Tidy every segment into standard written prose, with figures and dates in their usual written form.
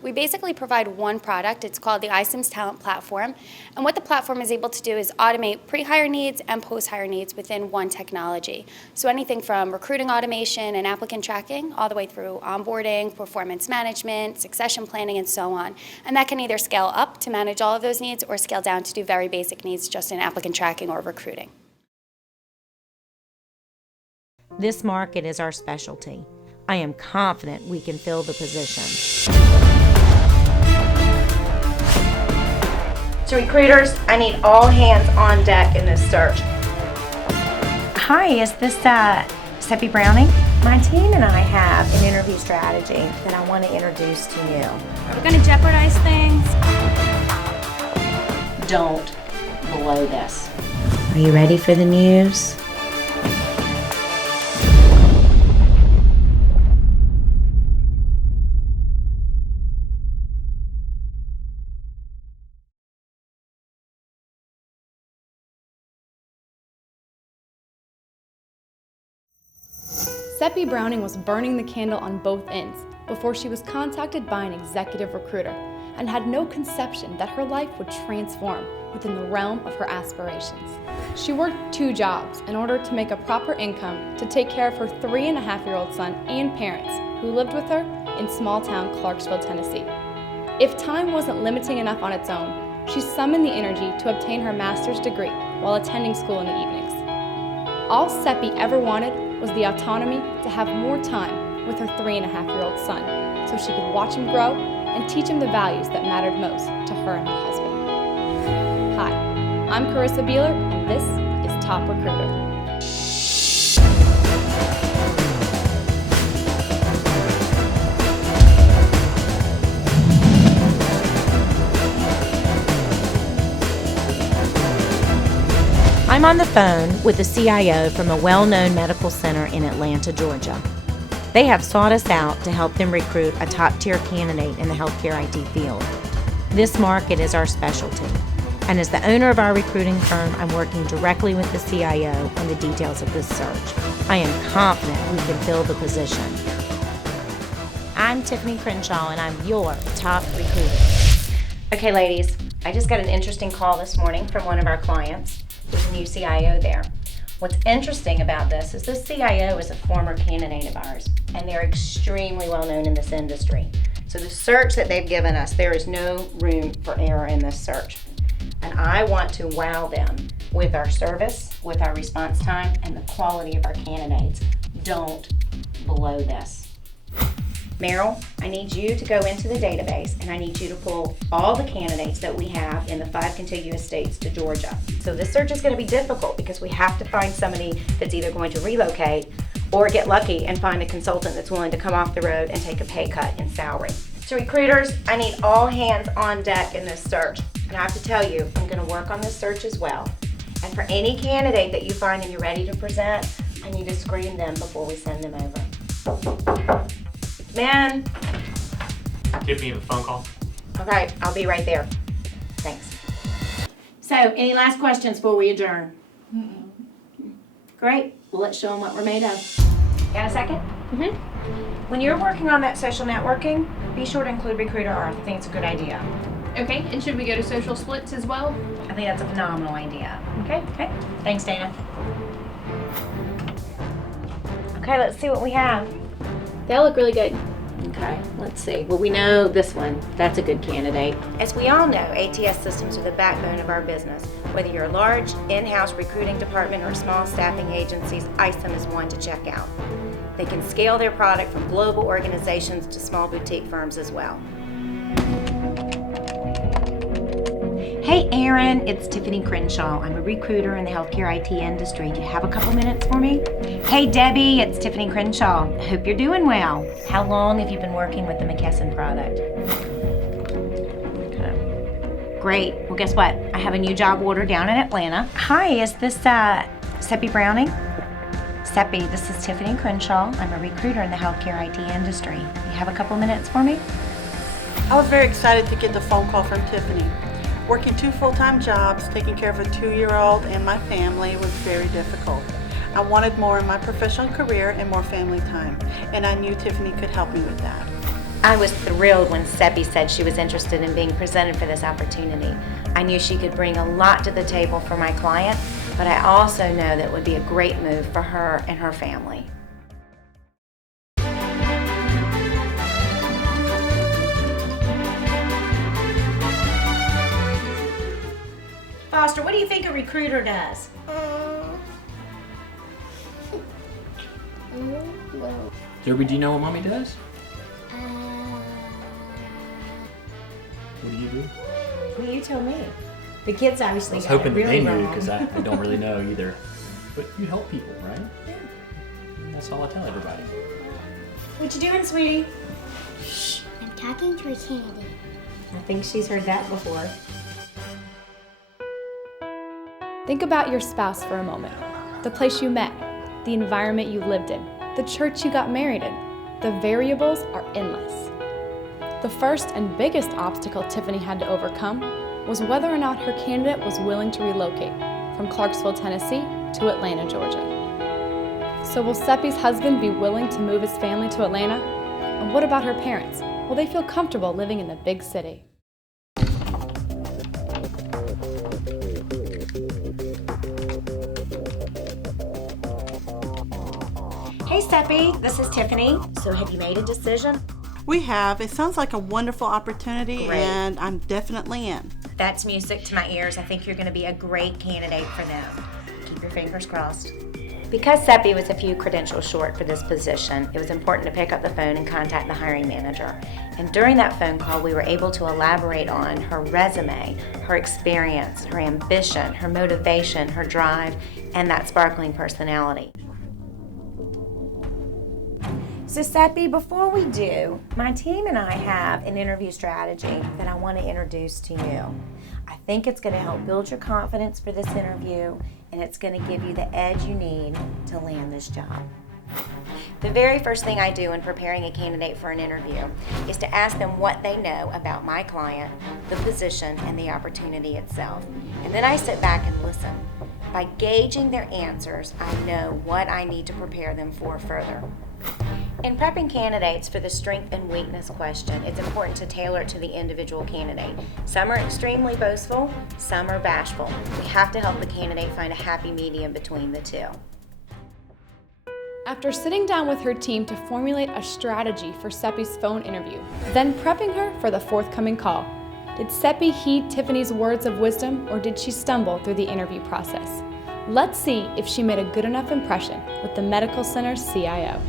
We basically provide one product. It's called the iCIMS Talent Platform. And what the platform is able to do is automate pre-hire needs and post-hire needs within one technology. So anything from recruiting automation and applicant tracking all the way through onboarding, performance management, succession planning, and so on. And that can either scale up to manage all of those needs or scale down to do very basic needs just in applicant tracking or recruiting. This market is our specialty. I am confident we can fill the position. So recruiters, I need all hands on deck in this search. Hi, is this Seppi Browning? My team and I have an interview strategy that I want to introduce to you. Are we going to jeopardize things? Don't blow this. Are you ready for the news? Seppi Browning was burning the candle on both ends before she was contacted by an executive recruiter and had no conception that her life would transform within the realm of her aspirations. She worked 2 jobs in order to make a proper income to take care of her 3.5-year-old son and parents who lived with her in small-town Clarksville, Tennessee. If time wasn't limiting enough on its own, she summoned the energy to obtain her master's degree while attending school in the evenings. All Seppi ever wanted was the autonomy to have more time with her 3.5-year-old son so she could watch him grow and teach him the values that mattered most to her and her husband. Hi, I'm Carissa Beeler, and this is Top Recruiter. I'm on the phone with the CIO from a well-known medical center in Atlanta, Georgia. They have sought us out to help them recruit a top-tier candidate in the healthcare IT field. This market is our specialty, and as the owner of our recruiting firm, I'm working directly with the CIO on the details of this search. I am confident we can fill the position. I'm Tiffany Crenshaw, and I'm your top recruiter. Okay, ladies, I just got an interesting call this morning from one of our clients. There's a new CIO there. What's interesting about this is this CIO is a former candidate of ours, and they're extremely well known in this industry. So the search that they've given us, there is no room for error in this search. And I want to wow them with our service, with our response time, and the quality of our candidates. Don't blow this. Meryl, I need you to go into the database and I need you to pull all the candidates that we have in the 5 contiguous states to Georgia. So this search is going to be difficult because we have to find somebody that's either going to relocate or get lucky and find a consultant that's willing to come off the road and take a pay cut in salary. So recruiters, I need all hands on deck in this search. And I have to tell you, I'm going to work on this search as well. And for any candidate that you find and you're ready to present, I need to screen them before we send them over. Man. Tiffany, the phone call. Okay, I'll be right there. Thanks. So, any last questions before we adjourn? Great. Well, let's show them what we're made of. Got a second? Mm-hmm. When you're working on that social networking, be sure to include Recruiter R. I think it's a good idea. Okay, and should we go to social splits as well? I think that's a phenomenal idea. Okay. Thanks, Dana. Okay, let's see what we have. They all look really good. Okay, let's see. Well, we know this one. That's a good candidate. As we all know, ATS systems are the backbone of our business. Whether you're a large in-house recruiting department or small staffing agencies, iCIMS is one to check out. They can scale their product from global organizations to small boutique firms as well. Hey Aaron, it's Tiffany Crenshaw. I'm a recruiter in the healthcare IT industry. Do you have a couple minutes for me? Hey Debbie, it's Tiffany Crenshaw. Hope you're doing well. How long have you been working with the McKesson product? Okay. Great. Well, guess what? I have a new job order down in Atlanta. Hi, is this Seppi Browning? Seppi, this is Tiffany Crenshaw. I'm a recruiter in the healthcare IT industry. You have a couple minutes for me? I was very excited to get the phone call from Tiffany. Working 2 full-time jobs, taking care of a 2-year-old and my family was very difficult. I wanted more in my professional career and more family time, and I knew Tiffany could help me with that. I was thrilled when Seppi said she was interested in being presented for this opportunity. I knew she could bring a lot to the table for my client, but I also know that it would be a great move for her and her family. Foster, what do you think a recruiter does? Derby, do you know what Mommy does? What do you do? Well, you tell me. The kids I obviously was got it hoping that really they knew wrong. because I don't really know either. But you help people, right? Yeah. That's all I tell everybody. What you doing, sweetie? Shh, I'm talking to a candidate. I think she's heard that before. Think about your spouse for a moment. The place you met, the environment you lived in, the church you got married in. The variables are endless. The first and biggest obstacle Tiffany had to overcome was whether or not her candidate was willing to relocate from Clarksville, Tennessee to Atlanta, Georgia. So will Seppi's husband be willing to move his family to Atlanta? And what about her parents? Will they feel comfortable living in the big city? Hey, Seppi, this is Tiffany. So have you made a decision? We have. It sounds like a wonderful opportunity, Great. and I'm definitely in. That's music to my ears. I think you're going to be a great candidate for them. Keep your fingers crossed. Because Seppi was a few credentials short for this position, it was important to pick up the phone and contact the hiring manager. And during that phone call, we were able to elaborate on her resume, her experience, her ambition, her motivation, her drive, and that sparkling personality. So Seppi, before we do, my team and I have an interview strategy that I want to introduce to you. I think it's going to help build your confidence for this interview, and it's going to give you the edge you need to land this job. The very first thing I do in preparing a candidate for an interview is to ask them what they know about my client, the position, and the opportunity itself. And then I sit back and listen. By gauging their answers, I know what I need to prepare them for further. In prepping candidates for the strength and weakness question, it's important to tailor it to the individual candidate. Some are extremely boastful, some are bashful. We have to help the candidate find a happy medium between the two. After sitting down with her team to formulate a strategy for Seppi's phone interview, then prepping her for the forthcoming call, did Seppi heed Tiffany's words of wisdom, or did she stumble through the interview process? Let's see if she made a good enough impression with the medical center's CIO.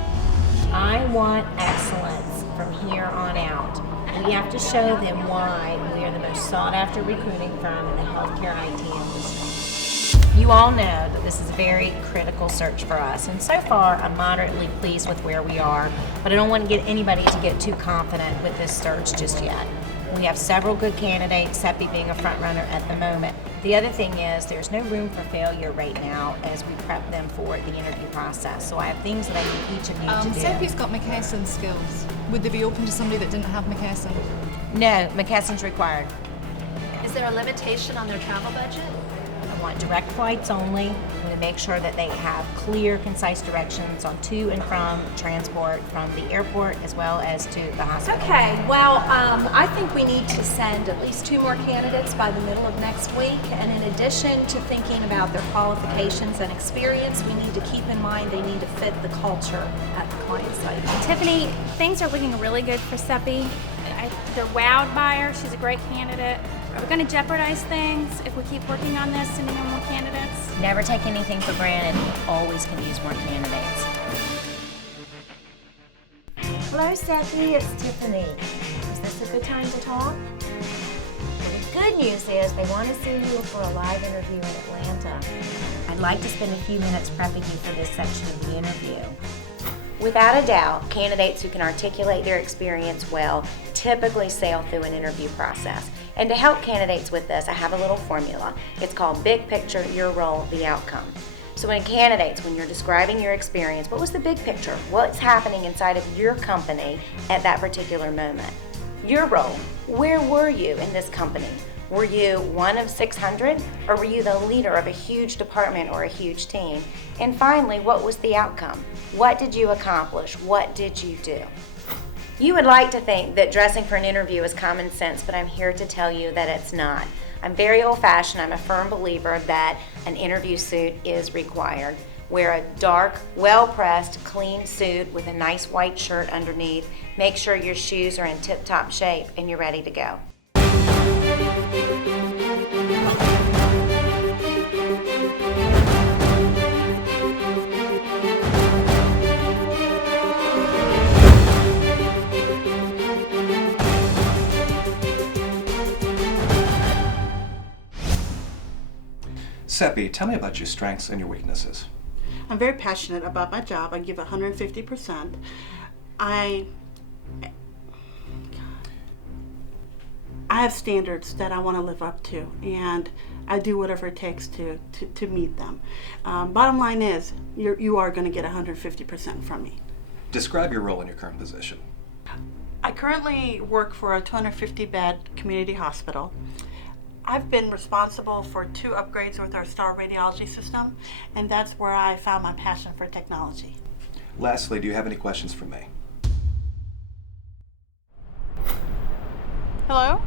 I want excellence from here on out. We have to show them why we are the most sought after recruiting firm in the healthcare IT industry. You all know that this is a very critical search for us, and so far I'm moderately pleased with where we are, but I don't want to get anybody to get too confident with this search just yet. We have several good candidates, Seppi being a front runner at the moment. The other thing is there's no room for failure right now as we prep them for the interview process. So I have things that I need each of you to do. Seppi's got McKesson skills. Would they be open to somebody that didn't have McKesson? No, McKesson's required. Is there a limitation on their travel budget? I want direct flights only. I'm going to make sure that they have clear, concise directions on to and from transport from the airport as well as to the hospital. Okay, well, I think we need to send at least 2 more candidates by the middle of next week. And in addition to thinking about their qualifications and experience, we need to keep in mind they need to fit the culture at the client site. Tiffany, things are looking really good for Seppi. They're wowed by her. She's a great candidate. Are we going to jeopardize things if we keep working on this, sending in more candidates? Never take anything for granted. You always can use more candidates. Hello, Seppi. It's Tiffany. Is this a good time to talk? Well, the good news is they want to see you for a live interview in Atlanta. I'd like to spend a few minutes prepping you for this section of the interview. Without a doubt, candidates who can articulate their experience well typically sail through an interview process. And to help candidates with this, I have a little formula. It's called Big Picture, Your Role, The Outcome. So when you're describing your experience, what was the big picture? What's happening inside of your company at that particular moment? Your role, where were you in this company? Were you one of 600, or were you the leader of a huge department or a huge team? And finally, what was the outcome? What did you accomplish? What did you do? You would like to think that dressing for an interview is common sense, but I'm here to tell you that it's not. I'm very old-fashioned. I'm a firm believer that an interview suit is required. Wear a dark, well-pressed, clean suit with a nice white shirt underneath. Make sure your shoes are in tip-top shape and you're ready to go. Seppi, tell me about your strengths and your weaknesses. I'm very passionate about my job. I give 150%. I have standards that I want to live up to, and I do whatever it takes to meet them. Bottom line is, you are going to get 150% from me. Describe your role in your current position. I currently work for a 250-bed community hospital. I've been responsible for 2 upgrades with our Star radiology system, and that's where I found my passion for technology. Lastly, do you have any questions for me? Hello?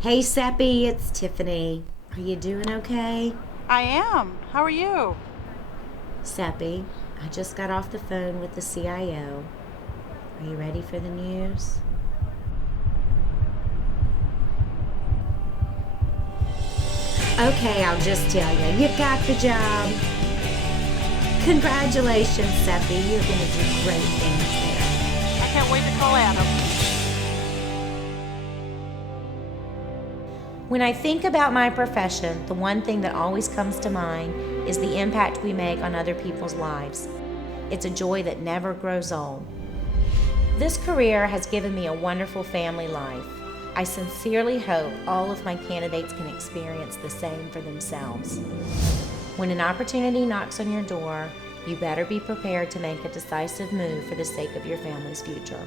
Hey, Seppi, it's Tiffany. Are you doing okay? I am. How are you? Seppi, I just got off the phone with the CIO. Are you ready for the news? Okay, I'll just tell you. You got the job. Congratulations, Seppi. You're going to do great things there. I can't wait to call Adam. When I think about my profession, the one thing that always comes to mind is the impact we make on other people's lives. It's a joy that never grows old. This career has given me a wonderful family life. I sincerely hope all of my candidates can experience the same for themselves. When an opportunity knocks on your door, you better be prepared to make a decisive move for the sake of your family's future.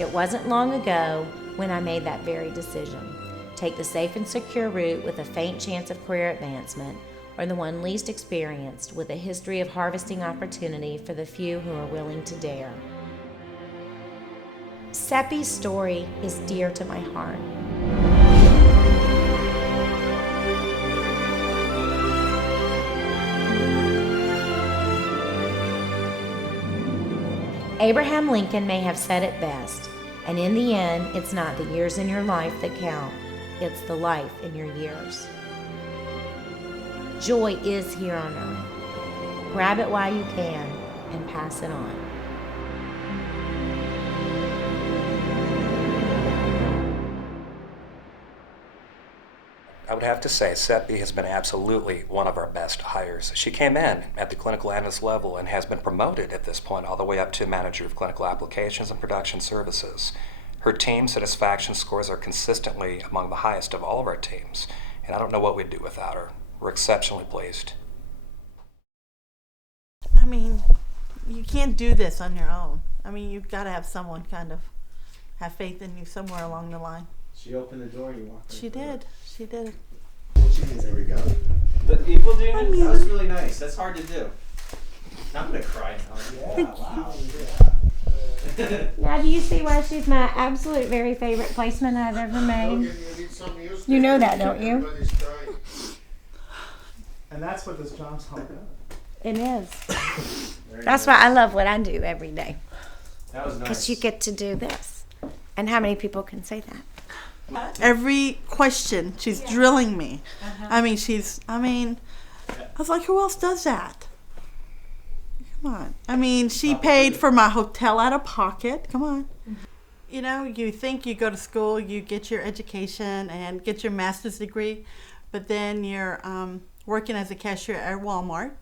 It wasn't long ago when I made that very decision. Take the safe and secure route with a faint chance of career advancement, or the one least experienced with a history of harvesting opportunity for the few who are willing to dare. Seppi's story is dear to my heart. Abraham Lincoln may have said it best, and in the end, it's not the years in your life that count, it's the life in your years. Joy is here on earth. Grab it while you can and pass it on. I would have to say Seppi has been absolutely one of our best hires. She came in at the clinical analyst level and has been promoted at this point all the way up to manager of clinical applications and production services. Her team satisfaction scores are consistently among the highest of all of our teams, and I don't know what we'd do without her. We're exceptionally pleased. I mean, you can't do this on your own. I mean, you've got to have someone kind of have faith in you somewhere along the line. She opened the door and you walked right She through did. it. She did. There we go. The people doing it? That was really nice. That's hard to do. I'm going to cry now. Yeah, wow. Yeah. Now, do you see why she's my absolute very favorite placement I've ever made? You know that, don't you? And that's what this job's all about. It is. That's why I love what I do every day. That was nice. Because you get to do this. And how many people can say that? Every question, she's drilling me. I was like, who else does that? Come on. I mean, she paid for my hotel out of pocket. Come on. You know, you think you go to school, you get your education and get your master's degree, but then you're working as a cashier at Walmart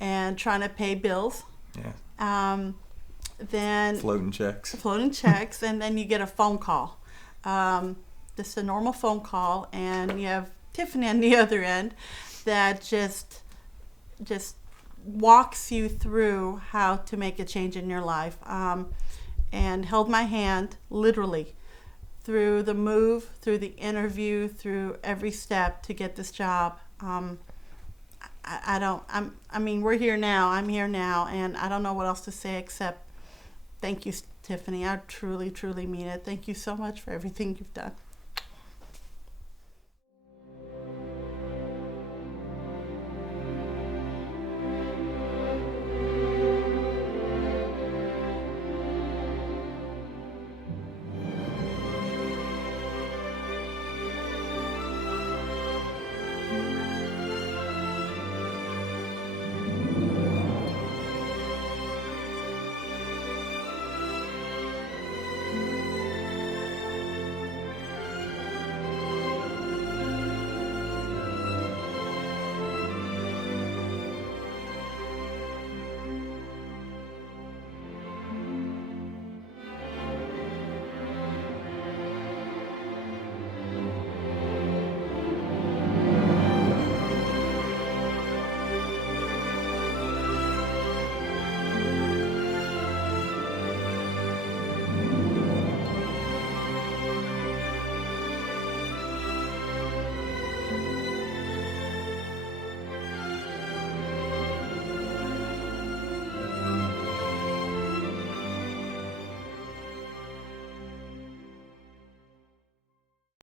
and trying to pay bills. Yeah. Then floating checks, and then you get a phone call. Just a normal phone call, and you have Tiffany on the other end that just walks you through how to make a change in your life, and held my hand literally through the move, through the interview, through every step to get this job. We're here now. I'm here now, and I don't know what else to say except thank you, Tiffany. I truly, truly mean it. Thank you so much for everything you've done.